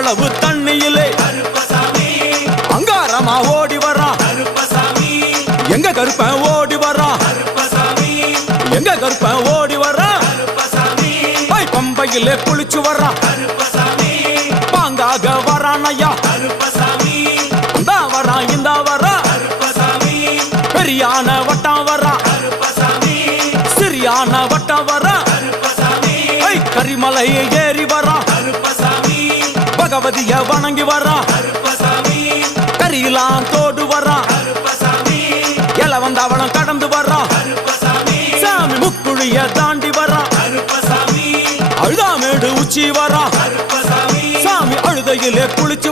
அளவு தண்ணியிலே அங்காரமா ஓடி வர்றான். எங்க கருப்பன் ஓடி வர்றான், எங்க கருப்பன் ஓடி வர்றான். பம்பையிலே குளிச்சு வர்றான், பாங்காக வரான் ஐயா. இந்த வரான் இந்த வரான், பெரியான வட்டம் வர்றான், சிறியான வட்டம் வர்றான். கரிமலையை ஏறி வர்றான், பகவதிய வணங்கி வர்றான். கரியெல்லாம் தோடு வர்றான், எல வந்தவளம் கடந்து வர்றான். சாமி முக்குழிய தாண்டி வர்றான், அழுதாமேடு உச்சி வர்றான். சாமி அழுதையிலே குளிச்சு